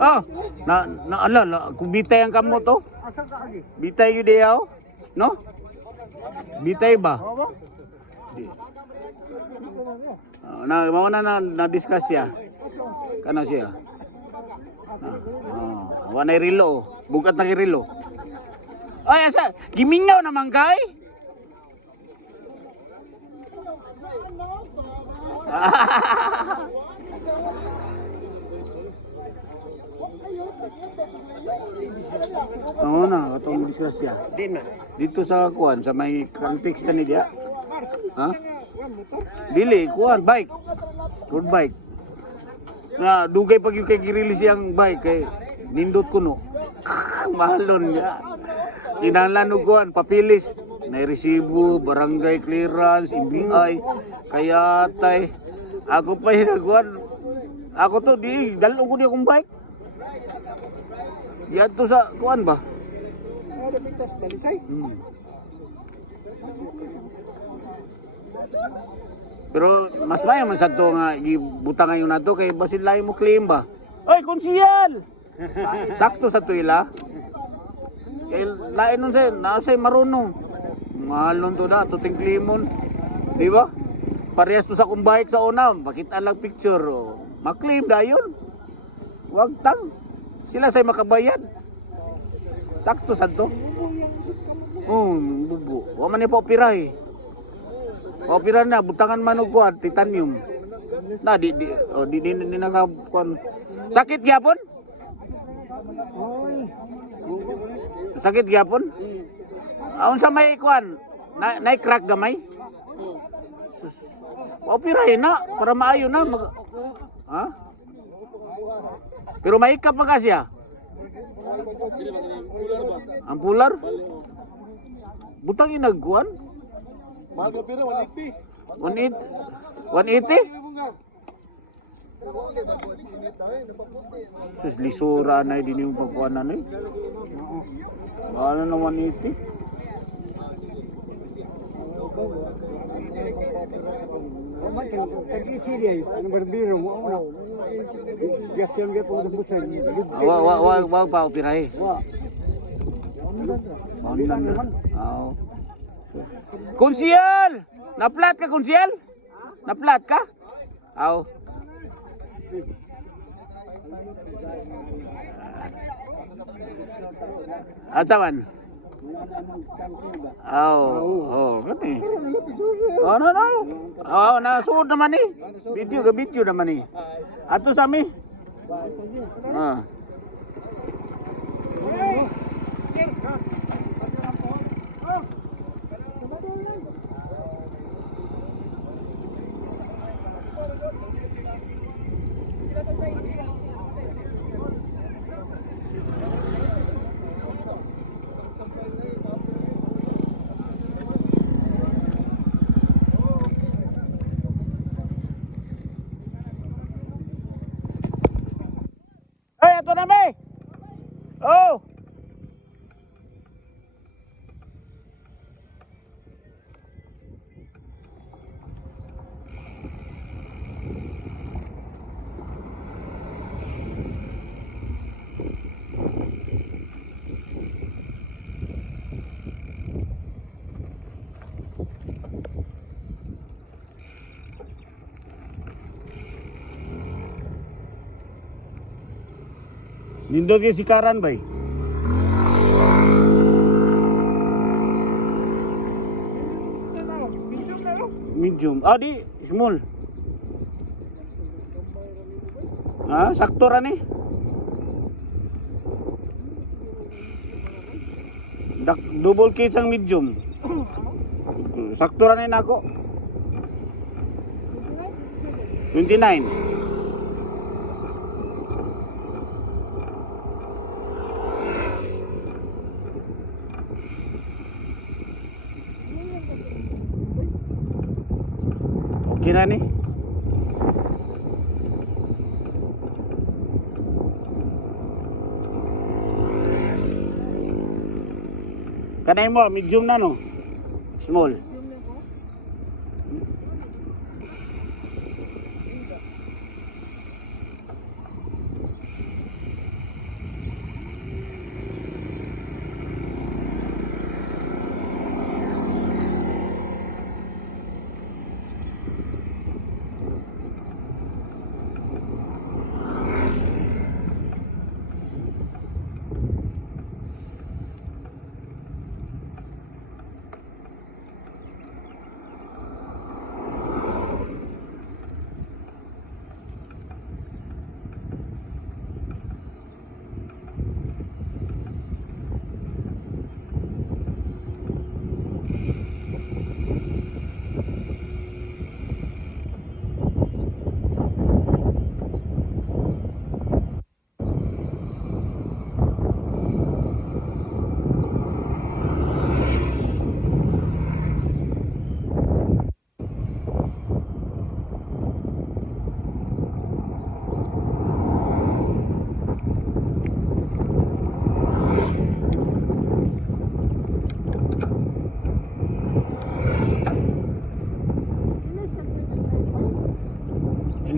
Oh, ala, kung bitay ang kamo to? Bitay yun diyaw? No? Bitay ba? Di. Mau na discuss siya. Kana siya. Wanay rilo. Bukat na rilo. Ay, asa? Gimingaw naman kay? Oo na, katong disgrasya. Dito sa kuan, sa may Caltex ka ni dia. Ha? Dili, kuan, bike. Road bike. Na, dugay pag yung kay girili siyang bike, kay nindot ko no. Mahalon niya. Kinahanglan og kuan, papilis. May resibo, barangay clearance, IBI, kaya tay. Ako pa hinagwan. Ako to, dalo ko di akong bike. Yan to sa kuan ba? Sa pintas, balisay. Pero mas mayo man sa to nga ibutang ngayon nato kay basin lain mo claim ba? Oy, konsihal! Sakto sa to ila. Kay lain nun say, nasay marunong. Mahalon to da, tuting klimon. Di ba? Parehas to sa kung bike sa una, makita lang picture. Oh. Maklaim dayon. Wag tang. Sila say makabayad. Sakto sa to. Bubo. Wa man ni pa opirahe. Opera na butangan man og kuan titanium. Na di naka kuan. Sakit gyapon? Sakit gyapon? Aun sa may kuan, na crack gamay. Operahin na para maayo na. Ha? Pero maikap man kasya. Ang pular? Butang inagkuan? Mahal ka pira, 180. 180? Sus, lisura na din yung pagkuhanan eh. Ano na 180? Wag pa opirahe. Konsihal! Naplat ka, konsihal? Naplat ka? Aw. Atsaman? Gani. No. Nasuod naman eh. Video naman eh. Ato sa mi. Ato na may. Oh. Nindot yung sikaran ba eh? Medium. Di. Small. Sakto ra ni. Double cage ang medium. Sakto ra ni nako. 29. Okay na ni. Kanay mo, medium na no? Small.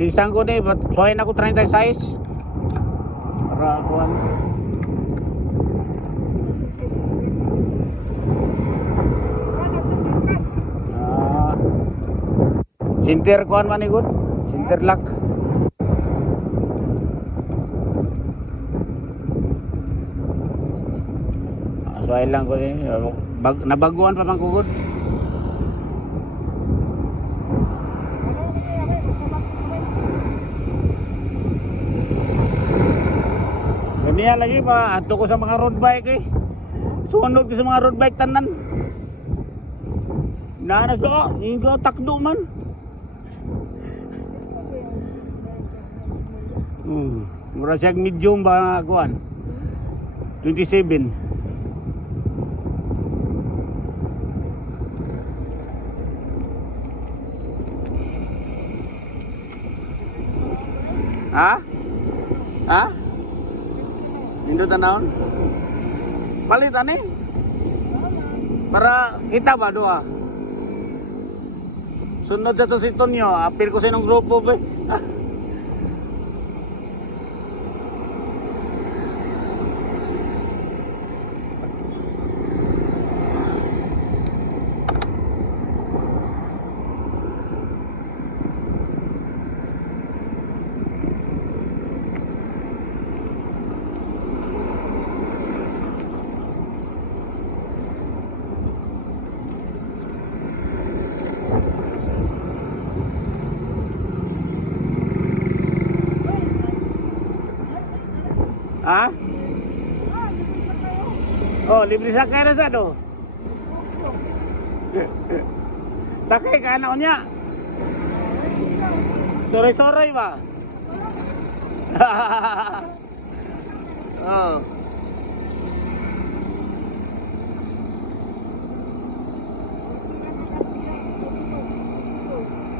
Bilisan ko ni, but suwain ako 36. Para kuan. Sinter kuan man igod. Sinter lock. Suwain lang ko ni. Nabaguan pa man ko gud. Ganyan lagi pa, ato ko sa mga road bike eh. Sunod ko sa mga road bike tanan. Nanas ko, hindi ko takdo man. Mura siyang medium ba kuan? 27. Ha? Ha? Indo tanahon? Palitan eh. Para kita ba doa? Sunod sa tusiton nyo, apil ko sa inyong grupo ba? Ha? Oh, libre sakay na sa do. Sakay ka na niya. Soray-soray ba? Oh.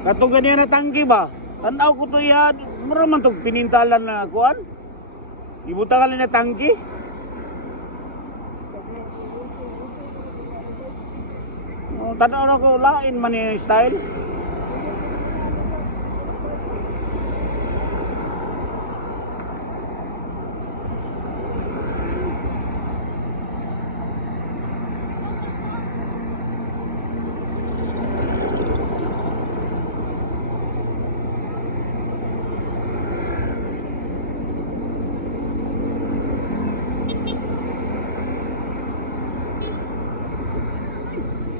Katong ganyan na tangki ba? Tanaw ko to yan. Maraman tong pinintalan na kuan. Ibuta ka na tangki. Oh, tanaw na ko lain man yung style.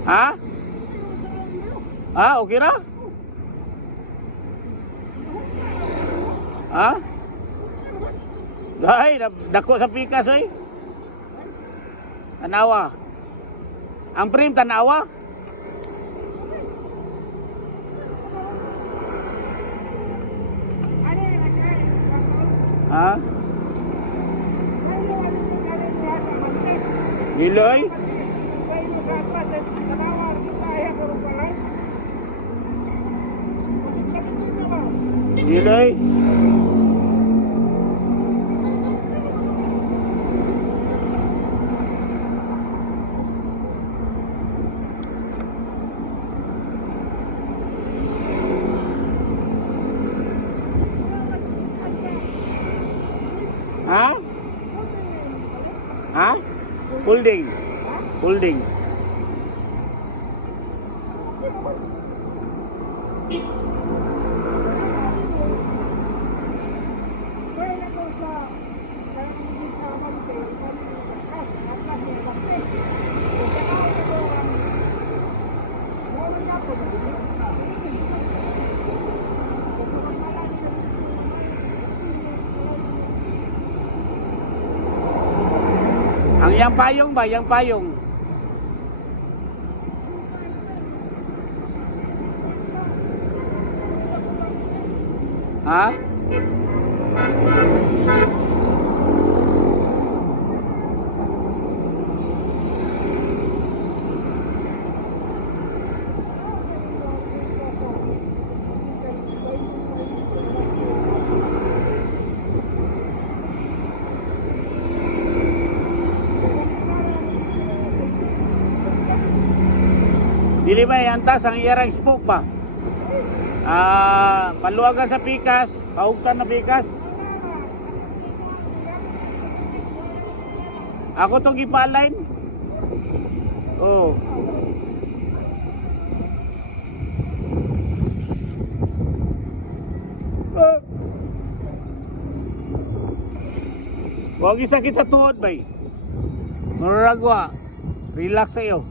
Ha? Ah, okay ra? Ha? Dahil, dako sa pikas eh. Tanawa. Ang prim, tanawa. Ha? Niloy? Niloy? Ha? Ha? Holding. Holding. Ang yang payong ba? Yang payong. Ha? Dili ba yantas ang iyarang spook ba? Paluagan sa pikas, paugtan na pikas. Ako tong ipa-align. Oh. Huwag isakit sa tuhod, bay. Maragwa. Relax sa'yo.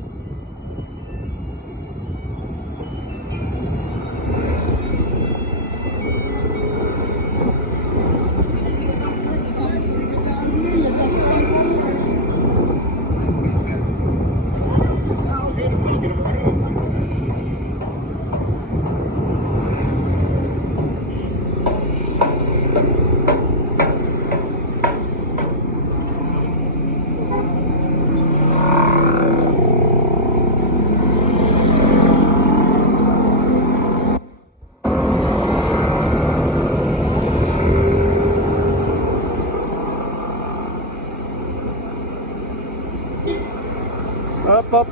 Up, up.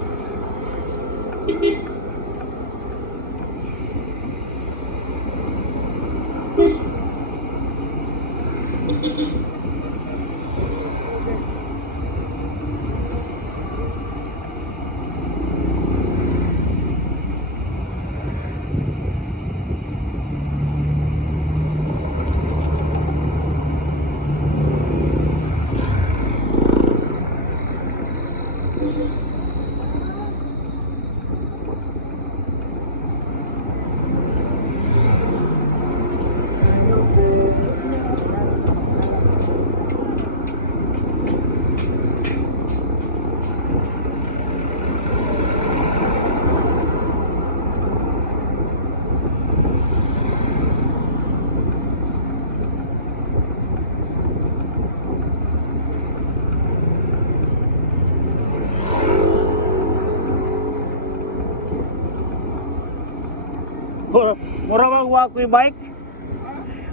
Murag wa ko'y bike.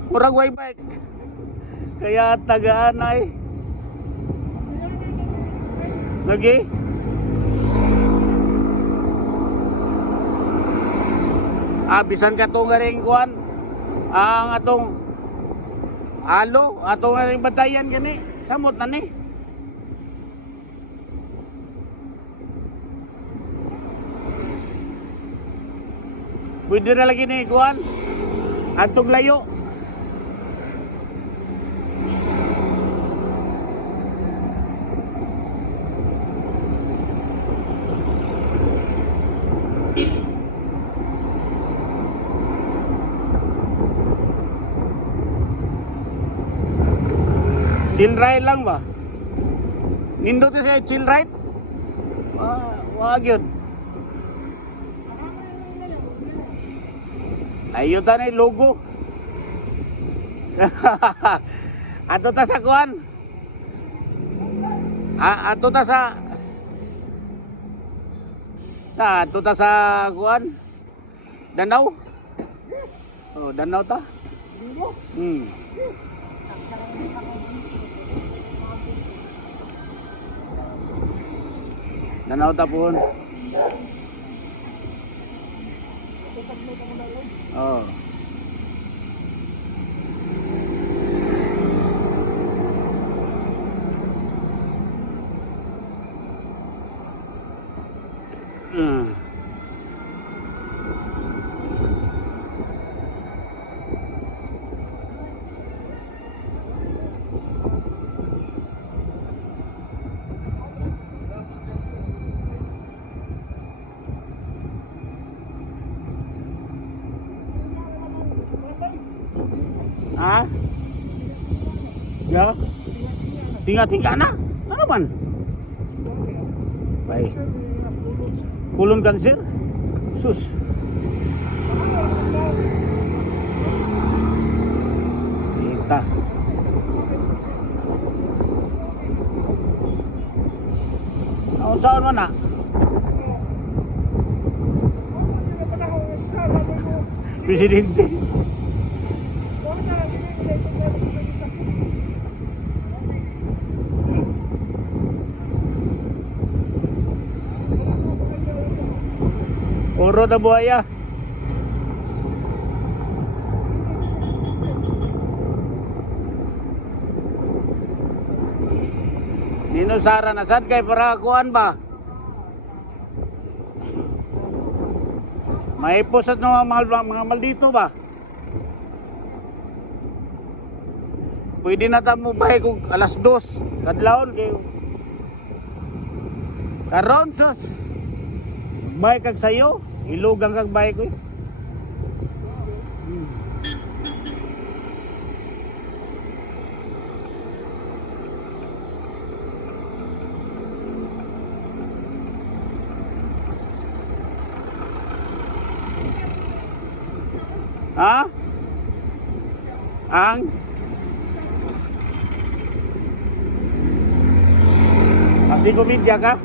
Murag way bike. Kaya tagaan ay. Lagi. Bisan ka to garing kuan. Ang atong alo, atong garing batayan gani. Samot na ni. Pwede na lagi ni kuan. Antong layo. Chill ride lang ba? Nindot siya chill ride? Wag yun. Ayun ta na logo. Ato ta sa kuan. Ato ta sa ato ta sa kuan. Danau. Oh, Danau ta. Danau ta pohon. Oh. Ya. Tinggal na. Ano man? Baik. Kulon kanser. Sus. Kita. Saan man na? Presidente. Oro na buhaya. Nino Sara na sad kay para kuan ba? May posat no mga maldito ba? Pwede na ta mo bahay kung alas 2 kadlawon kay karon sus. Bay kag sayo, ilugang kag bay ko. Ha? Ang Kasi komedya ka?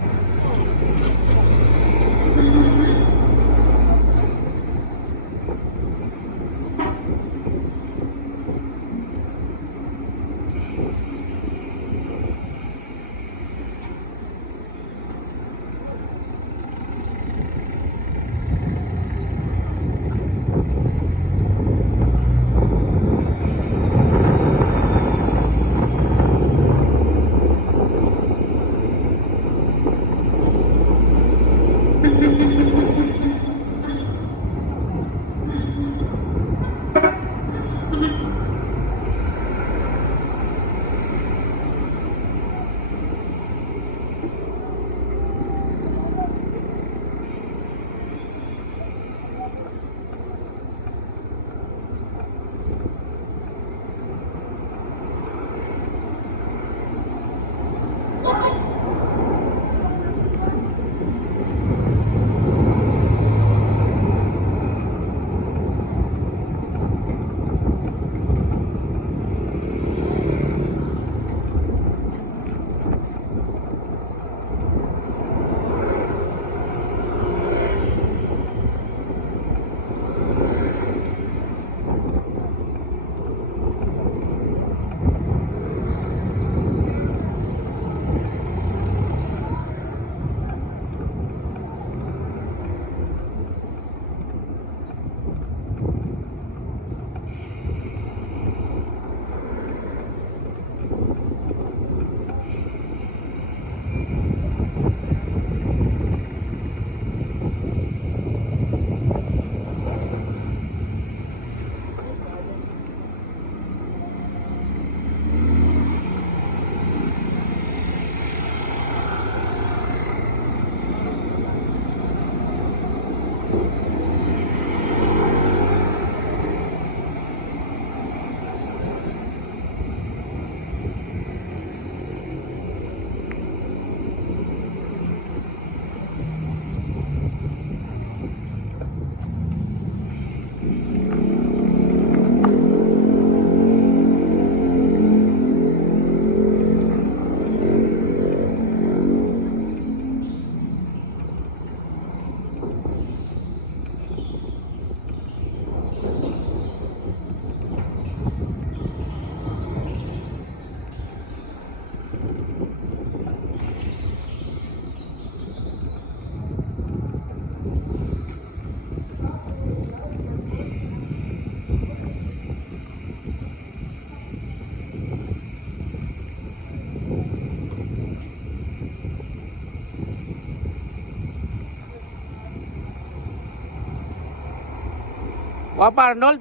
Papa Arnold?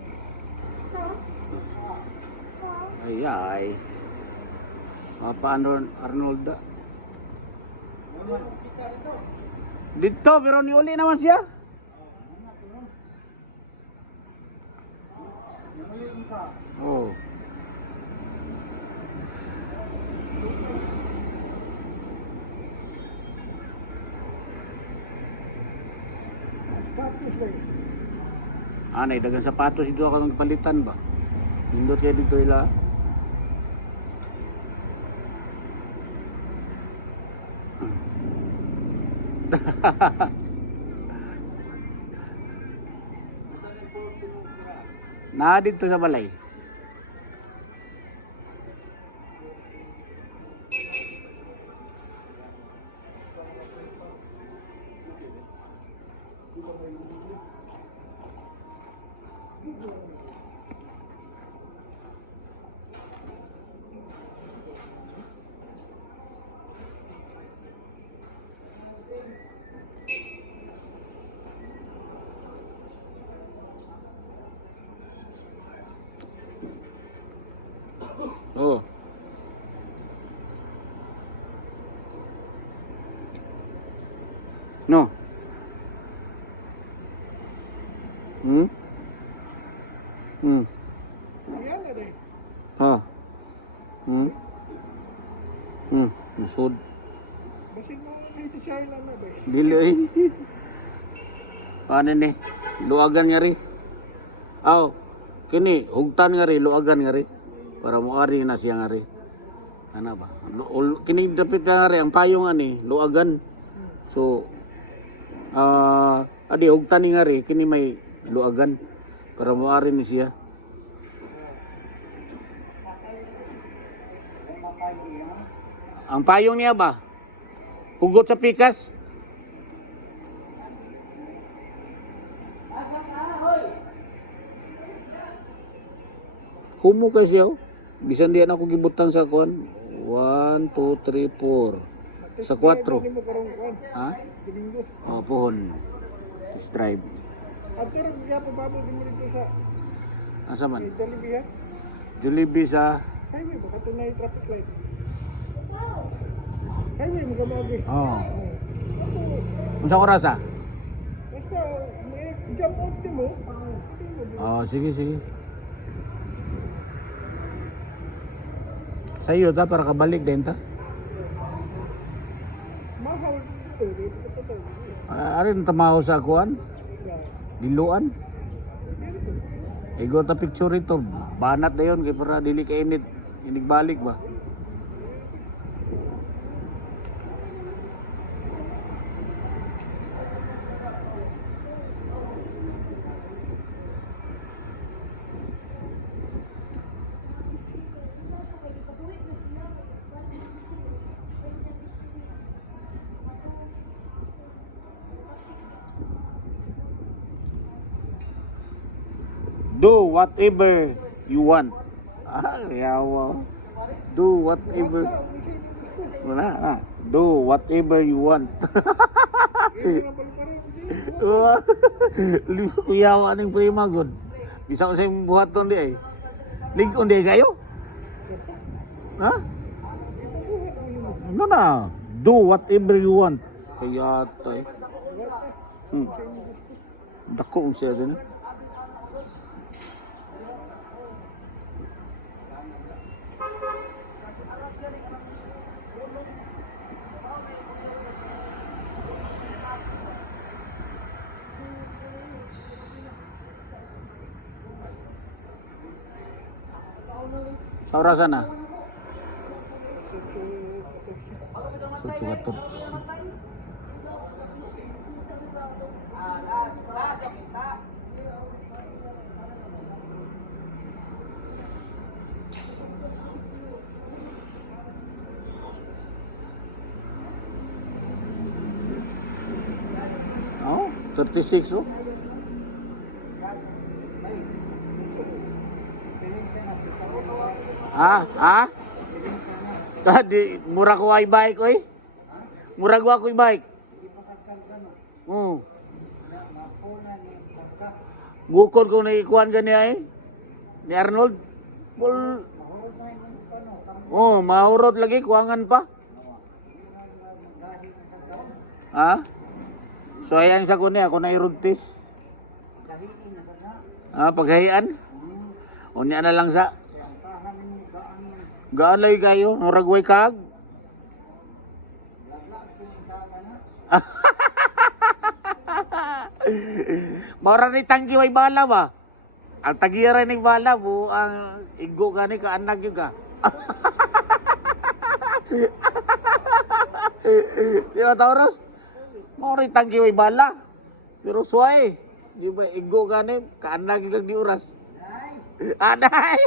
Ay ay. Papa Arnold. Dito pero niuli naman siya. Oh. Anay dagang sapatos dito ako ng palitan ba? Indot kaya dito ila. Na dito sa balay. Hmm? Hmm. Yan na rin. Ha? Hmm? Hmm. Musod. Basig mo dito siya na na ba? Dili ay. Paano ni? Luagan nga rin. Aw, kini, hugtan nga rin, luagan nga rin. Para muari na siya nga rin. Ano ba? Kini dapit nga rin, ang payong nga ni, luagan. So, adi, hugtan nga rin, kini may luagan. Para muari ni siya. Ang payong niya ba? Hugot sa pikas? Humo kasi siya. Bisan diyan ako gibutang sa kuan. 1, 2, 3, 4. Sa 4. Hindi mo karong kuan. Ha? Domingo. O, pohon. Stripe. After kaya pa babo din mo dito sa Asa man? Jollibee ha? Jollibee sa... Highway baka tunay traffic light. Highway mo gamagi. Oo. Unsa oras ah? Basta may jump out din mo. Oh, sige, sige. Sa'yo ta, para kabalik din ta. Mahal dito. Dito ka tayo. Arin tamaho sa kuan. Diluan. Igo ta picture ito. Banat na yun, kaya para dili ka init. Inigbalik ba? Do whatever you want. Yawa. Do whatever. Wala na. Do whatever you want. Yawa ning prima god. Bisa ko sa imong buhaton di ay. Ligon di kayo? Ha? Ano na? Do whatever you want. Kaya tay. Dako siya din. Sa orasan na? Sugat. Oh, 36 oh. Di mura ko ay bike oy. Mura ko ay bike. Gukod ko na ikuan gani ay. Ni Arnold. Mahurot lagi kuangan pa. Ha? So ayan sa kunya ako na iruntis. Paghahian. Unya na lang sa Galay kayo, murag way kag. Mora ni tanggi way bala ba? Ang tagira ni bala bu ang igo gani ka anak juga. Di ba Taurus? Mora ni tanggi way bala. Pero suway, di ba igo gani ka anak juga di uras. Aday.